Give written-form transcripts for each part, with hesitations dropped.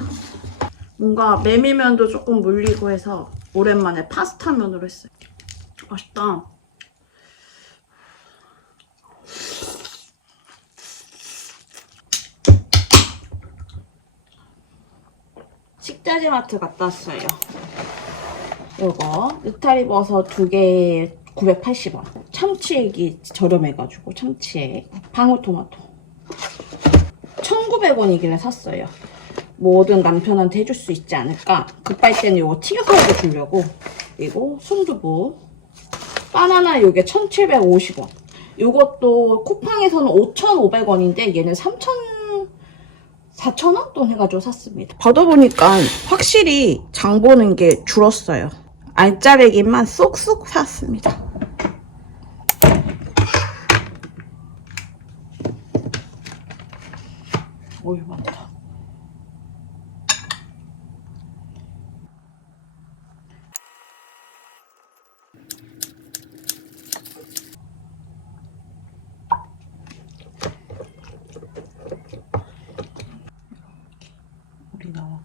먹겠습니다. 뭔가 메밀면도 조금 물리고 해서 오랜만에 파스타면으로 했어요. 맛있다. 식자재 마트 갔다 왔어요. 요거 느타리 버섯 2개에 980원. 참치액이 저렴해가지고 참치액. 방울토마토 1,900원이길래 샀어요. 뭐든 남편한테 해줄 수 있지 않을까. 급할 때는 요거 튀겨서라도 주려고. 그리고 순두부 바나나 요게 1,750원. 요것도 쿠팡에서는 5,500원인데 얘는 4,000원 돈 해가지고 샀습니다. 받아보니까 확실히 장 보는 게 줄었어요. 알짜배기만 쏙쏙 샀습니다. 오이 많다. 우리 나와.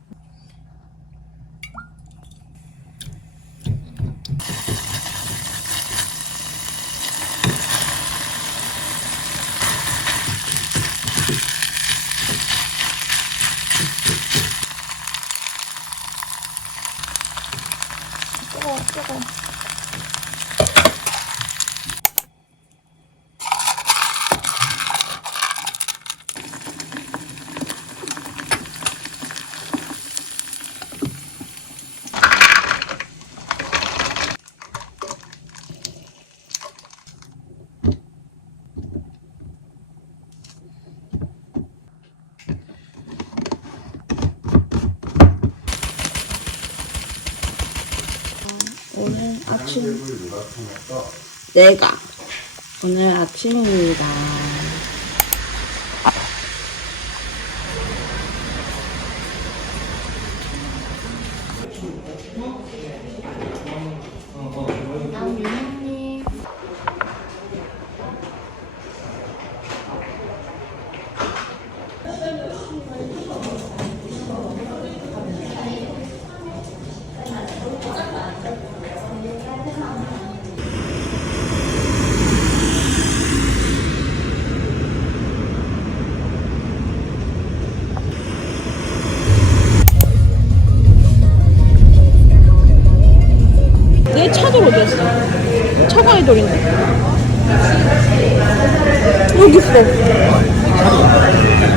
뜨거워. 오늘 아침 내가 오늘 아침입니다. 내 차도 어디였어? 차가 아이돌인데? 여기 있어.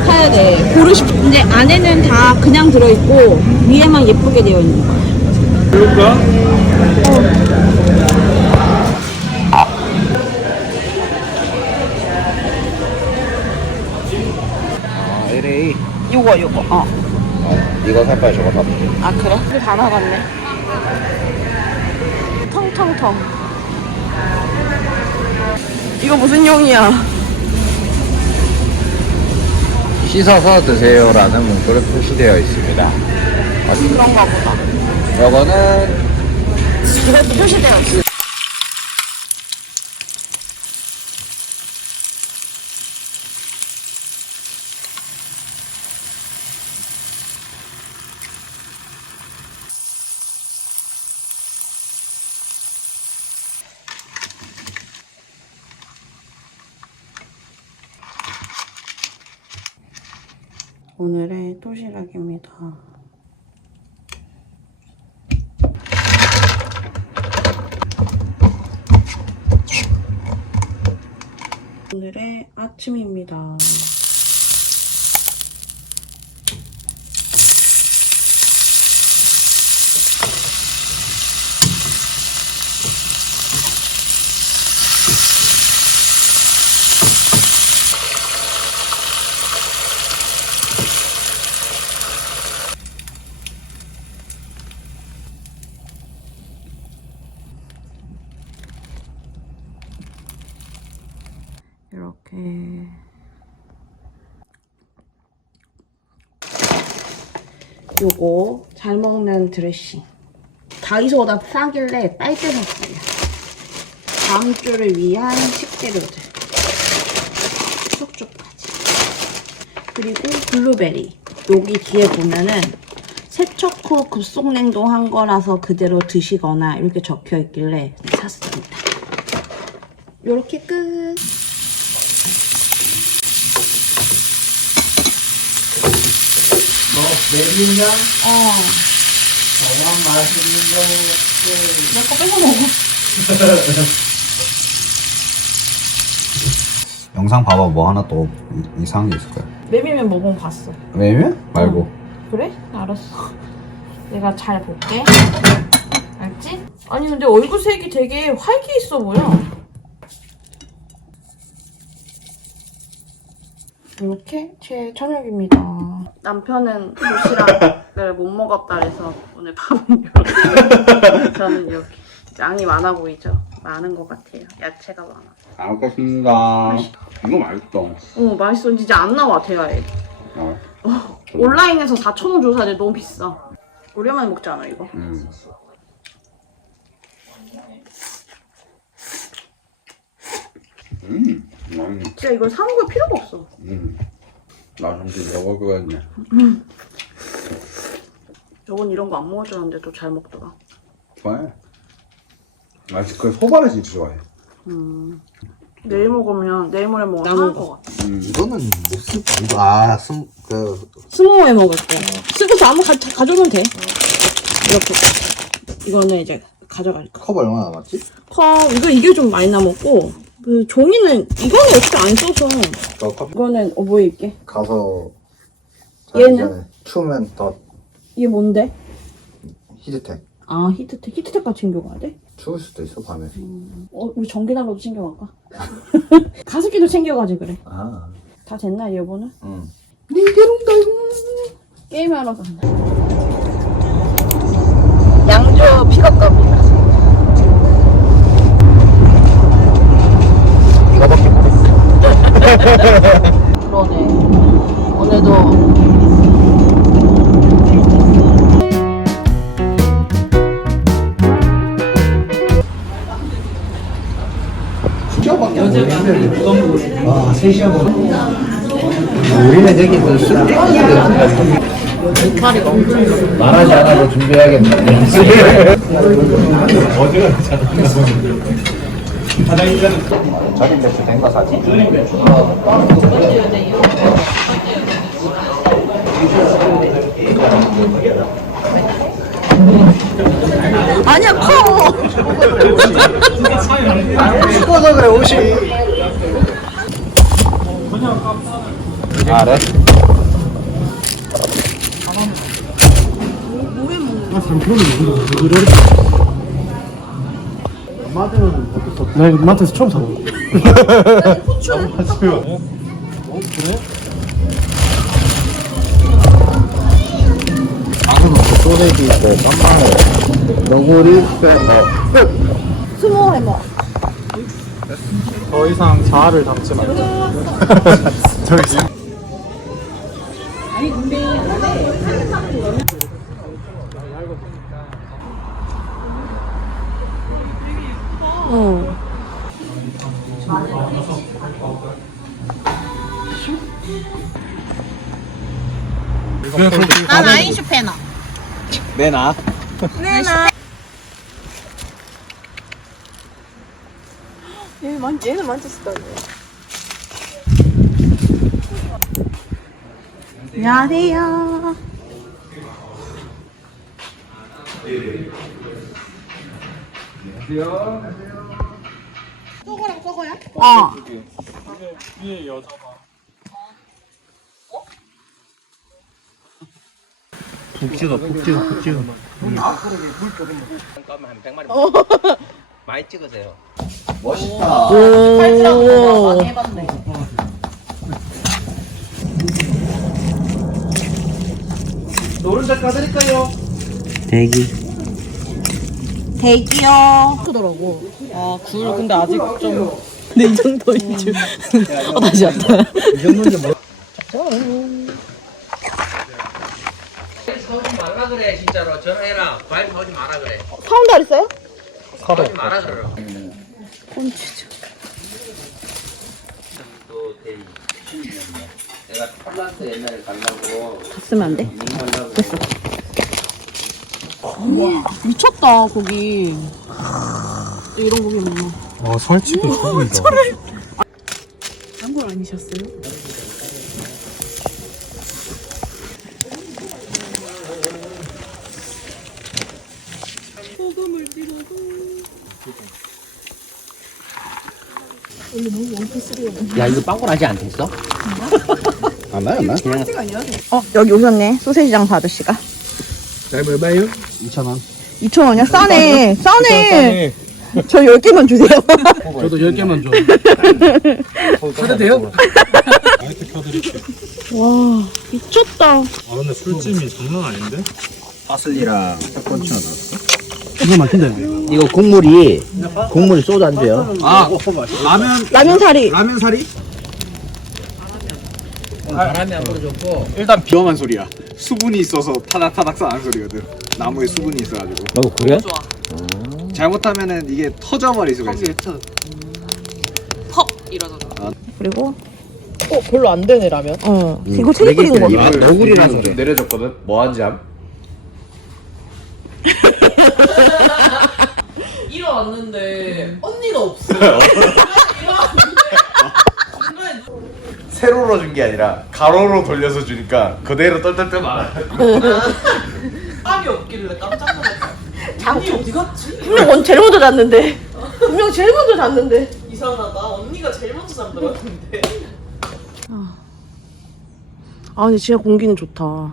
사야 돼. 고르시. 근데 안에는 다 그냥 들어있고 위에만 예쁘게 되어 있는 거야. 그럴까? LA. 요거. 이거 살 바에 저거 사. 아 그래? 이거 다 나갔네. 텅텅텅. 이거 무슨 용이야? 씻어서 드세요라는 문구를 표시되어 있습니다. 그런가 보다. 이거는 이것도 표시되어 있어. 오늘의 도시락입니다. 오늘의 아침입니다. 이렇게 요거 잘 먹는 드레싱 다이소보다 싸길래 빨대 샀어요. 다음 주를 위한 식재료들 쪽쪽까지. 그리고 블루베리 여기 뒤에 보면은 세척 후 급속 냉동한 거라서 그대로 드시거나 이렇게 적혀 있길래 샀습니다. 요렇게 끝. 내리면 어. 정말 맛있는 거. 내 거 뺏어 먹어. 영상 봐봐. 뭐 하나 또 이상한 게 있을 거야. 메밀면 먹으면 봤어. 왜냐면 말고. 그래? 알았어. 내가 잘 볼게. 알지? 아니 근데 얼굴색이 되게 활기 있어 보여. 이렇게 제 저녁입니다. 남편은 도시락을 못 먹었다 그래서 오늘 밥은 이렇게. 저는 이렇게. 양이 많아 보이죠? 많은 것 같아요. 야채가 많아. 잘 먹겠습니다. 이거 맛있어. 맛있어. 진짜 안 나와 대화에. 온라인에서 4,000원 조사인데 너무 비싸. 오랜만에 먹잖아 이거. 진짜 이걸 사는 거 필요가 없어. 나 잠시 먹을 거였네. 저건 이런 거 안 먹을 줄 알았는데 또 잘 먹더라. 좋아해. 나 그 소바를 진짜 좋아해. 내일 먹으면 내일 모레 먹으면 상할 것 같아. 이거는 무슨 스모에 먹을게. 쓰고서 아무 가져오면 돼. 이렇게. 이거는 이제 가져갈 거. 컵 얼마나 남았지? 컵 이게 좀 많이 남았고 그 종이는 이거는 어차피 안 써서. 저 컵 이거는 뭐에 있게? 가서 얘는? 추우면 더 이게 뭔데? 히트텍. 아 히트텍 같이 챙겨가야 돼? 추울 수도 있어 밤에. 우리 전기난로도 챙겨갈까? 가습기도 챙겨가지 그래. 아. 다 됐나 여보는? 응. 게임하러 간다. 양주 픽업 갑니다. 이거밖에 모르겠어. 그러네. 오늘도 와, 3시간 우리는 여기 그 술땡기를 말하지 않아도 준비해야겠네. 절임 배추 된거 사지? 아니야 커. 옷이 꺼서 그래 옷이. 아 그래? 나 이거 마트에서 처음 사. 방금 그 소세지 있고 깜망에 너구리 빼 스모 해먹. 더 이상 자아를 담지 말자. 저기. 응. 난 아인슈페너. 내놔. 내놔. 얘는 만졌었다. 안녕하세요. 저거랑 저거야? 어. 위에 여자가. 푹 찍어. 많이 찍으세요. 멋있다. 칼질하고 많이 해봤네. 노른자 까드릴까요? 대기요. 크더라고. 아, 굴 근데 아직 좀. 근데 이 정도인 줄. 다시 왔다. 이 정도는 뭐? 사오지 말라 그래 진짜로 전화해라. 과일 사오지 마라 그래. 사온다 그랬어요? 사오지 마라 그래. 꼰치죠. 또 데이. 내가 폴란드 옛날에 가려고 다 쓰면 안 돼? 가려고 됐어. 미쳤다 고기. 이런 고기 먹나? 와 살치도 소금이다. 단골 아니셨어요? 소금을 찍어도 야 이거 빵꾸 나지 않겠어? 안 나요, 안 나요? 여기 오셨네 소세지장 아저씨가. 잘 봐요. 2,000원. 2,000원이야? 싸네. 싸네. 저 10개만 주세요. 저도 10개만 줘. 사도 돼요? 라이트 켜드릴게요. 와 미쳤다. 아 근데 술찜이 장난 아닌데? 파슬리랑 닭건치 하나 넣었어? 이거 막힌다는데. 이거 국물이 소주 안 돼요. 아, 라면 사리. 라면 사리? 바람이 안 불어줬고. 일단 비엄한 소리야. 수분이 있어서 타닥타닥 싸는 소리거든. 나무에 수분이 있어가지고. 너 그래? 잘못하면은 이게 터져버릴 수가 있어. 그리고 별로 안 되네 라면. 이거 체리 끓이는 거야. 너구리라는 소리 내려줬거든. 뭐하는지 암? 일어났는데 언니가 없어. 세로로 준 게 아니라 가로로 돌려서 주니까 그대로 떨떨떨 말아. 빵이 없길래 깜짝 놀랐어. 언니 어디 갔지? 분명 제일 먼저 잤는데. 분명 제일 먼저 잤는데. 이상하다. 언니가 제일 먼저 잠들었는데. 아 근데 진짜 공기는 좋다.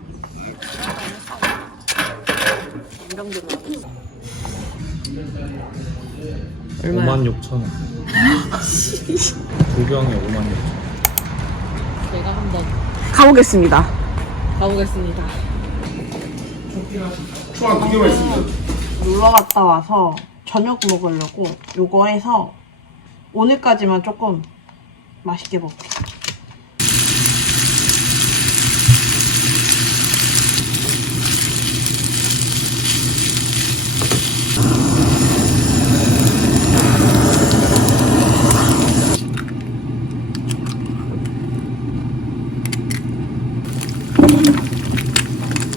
얼마야? 56,000원. 두 병에 56,000원. 제가 한번 가보겠습니다. 가보겠습니다. 놀러 갔다 와서 저녁 먹으려고 요거 해서 오늘까지만 조금 맛있게 먹게.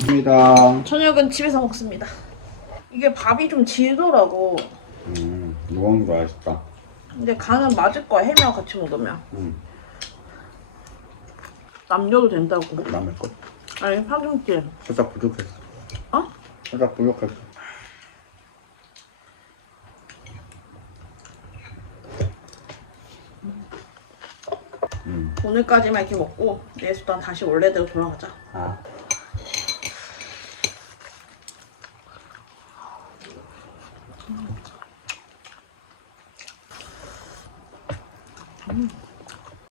입니다. 저녁은 집에서 먹습니다. 이게 밥이 좀 질더라고. 무거운 거 맛있다. 근데 간은 맞을 거야, 햄이랑 같이 먹으면. 남겨도 된다고. 남의 것? 아니, 파김치. 살짝 부족했어. 어? 살짝 부족했어. 오늘까지만 이렇게 먹고 내일부터 다시 원래대로 돌아가자. 아.